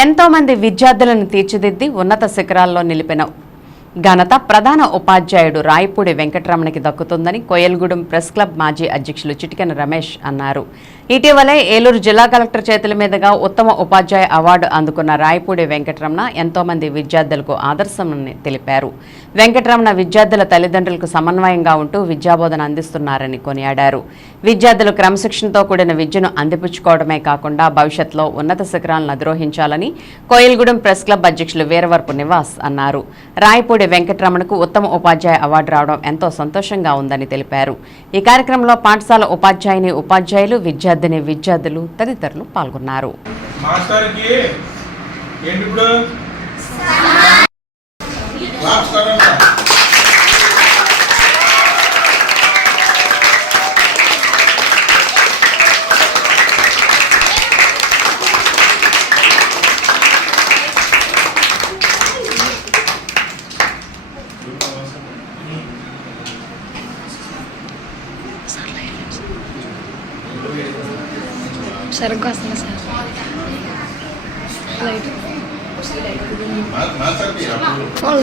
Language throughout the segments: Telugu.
ఎంతో మంది విద్యార్థులను తీర్చిదిద్ది ఉన్నత శిఖరాల్లో నిలిపిన ఘనత ప్రధాన ఉపాధ్యాయుడు రాయపూడి వెంకటరమణకి దక్కుతుందని కోయల్గూడెం ప్రెస్ క్లబ్ మాజీ అధ్యక్షులు చిటికెన రమేష్ అన్నారు. ఇటీవలే ఏలూరు జిల్లా కలెక్టర్ చేతుల మీదుగా ఉత్తమ ఉపాధ్యాయ అవార్డు అందుకున్న రాయపూడి వెంకటరమణ ఎంతో మంది విద్యార్థులకు ఆదర్శమని తెలిపారు. వెంకటరమణ విద్యార్థుల తల్లిదండ్రులకు సమన్వయంగా ఉంటూ విద్యాబోధన అందిస్తున్నారని కొనియాడారు. విద్యార్థులు క్రమశిక్షణతో కూడిన విద్యను అందిపుచ్చుకోవడమే కాకుండా భవిష్యత్తులో ఉన్నత శిఖరాలను అధిరోహించాలని కోయల్గూడెం ప్రెస్ క్లబ్ అధ్యక్షులు వీరవరపు నివాస్ అన్నారు. రాయపూడి వెంకటరమణకు ఉత్తమ ఉపాధ్యాయ అవార్డు రావడం ఎంతో సంతోషంగా ఉందని తెలిపారు. ఈ కార్యక్రమంలో పాఠశాల ఉపాధ్యాయుని ఉపాధ్యాయులు విద్యార్థులు తదితరులు పాల్గొన్నారు. సరిగ్గా వస్తుంది సార్.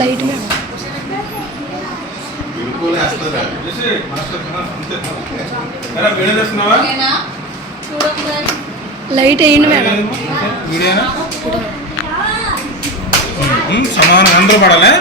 లైట్ లైట్ లైట్ వేయండి మేడం. సమానం అందరూ పడాలి.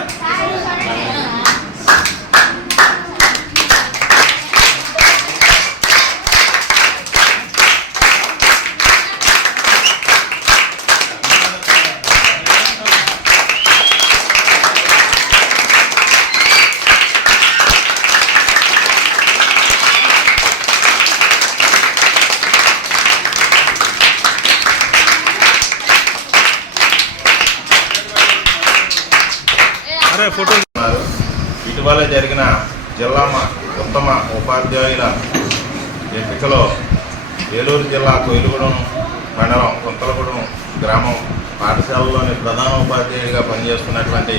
ఇటీవల జరిగిన జిల్లా ఉత్తమ ఉపాధ్యాయుల ఎంపికలో ఏలూరు జిల్లా కోయిలగూడెం మండలం కొంతలగూడెం గ్రామం పాఠశాలలోని ప్రధాన ఉపాధ్యాయుడిగా పనిచేస్తున్నటువంటి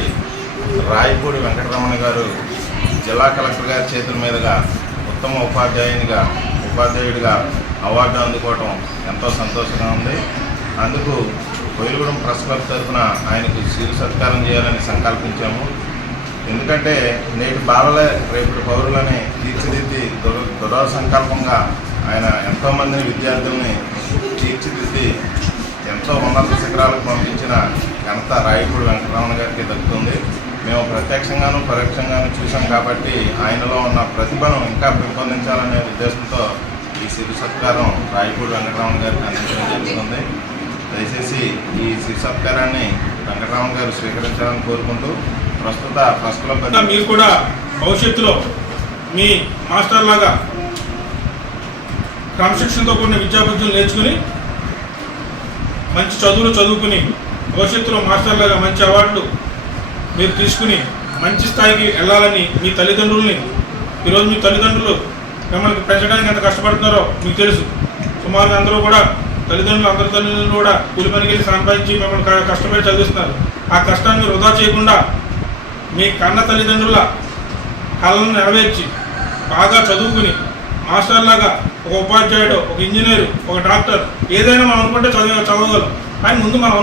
రాయపూడి వెంకటరమణ గారు జిల్లా కలెక్టర్ గారి చేతుల మీదుగా ఉత్తమ ఉపాధ్యాయుడిగా అవార్డు అందుకోవటం ఎంతో సంతోషంగా ఉంది. అందుకు కోయిలగూడెం ప్రెస్ క్లబ్ తరఫున ఆయనకు శిరు సత్కారం చేయాలని సంకల్పించాము. ఎందుకంటే నేటి బాలలే రేపటి పౌరులని తీర్చిదిద్ది దృఢ సంకల్పంగా ఆయన ఎంతోమందిని విద్యార్థుల్ని తీర్చిదిద్ది ఎంతో ఉన్నత శిఖరాలకు పంపించిన ఘనత రాయపూడి వెంకటరమణ గారికి దక్కుతుంది. మేము ప్రత్యక్షంగాను పరోక్షంగాను చూసాం కాబట్టి ఆయనలో ఉన్న ప్రతిభను ఇంకా పెంపొందించాలనే ఉద్దేశంతో ఈ శిరు సత్కారం రాయపూడి వెంకటరమణ గారికి అందించడం జరుగుతుంది. దయచేసి ఈ శిరు సత్కారాన్ని వెంకటరమణ గారు స్వీకరించాలని కోరుకుంటూ ప్రస్తుత ప్రెస్ క్లబ్ మీరు కూడా భవిష్యత్తులో మీ మాస్టర్ లాగా క్రమశిక్షణతో కూడిన విద్యాబుద్ధులు నేర్చుకుని మంచి చదువులు చదువుకుని భవిష్యత్తులో మాస్టర్ లాగా మంచి అవార్డులు మీరు తీసుకుని మంచి స్థాయికి వెళ్ళాలని మీ తల్లిదండ్రుల్ని, ఈరోజు మీ తల్లిదండ్రులు మిమ్మల్ని పెంచడానికి ఎంత కష్టపడుతున్నారో మీకు తెలుసు. సుమారుగా అందరూ కూడా అందరి తల్లిదండ్రులు కూడా కూలి పనికి వెళ్ళి సంపాదించి మిమ్మల్ని కష్టపడి చదివిస్తున్నారు. ఆ కష్టాన్ని వృధా చేయకుండా మీ కన్న తల్లిదండ్రుల కళలను నెరవేర్చి బాగా చదువుకుని మాస్టర్లాగా ఒక ఉపాధ్యాయుడు, ఒక ఇంజనీరు, ఒక డాక్టర్ ఏదైనా మనం అనుకుంటే చదవగలం. కానీ ముందు మనం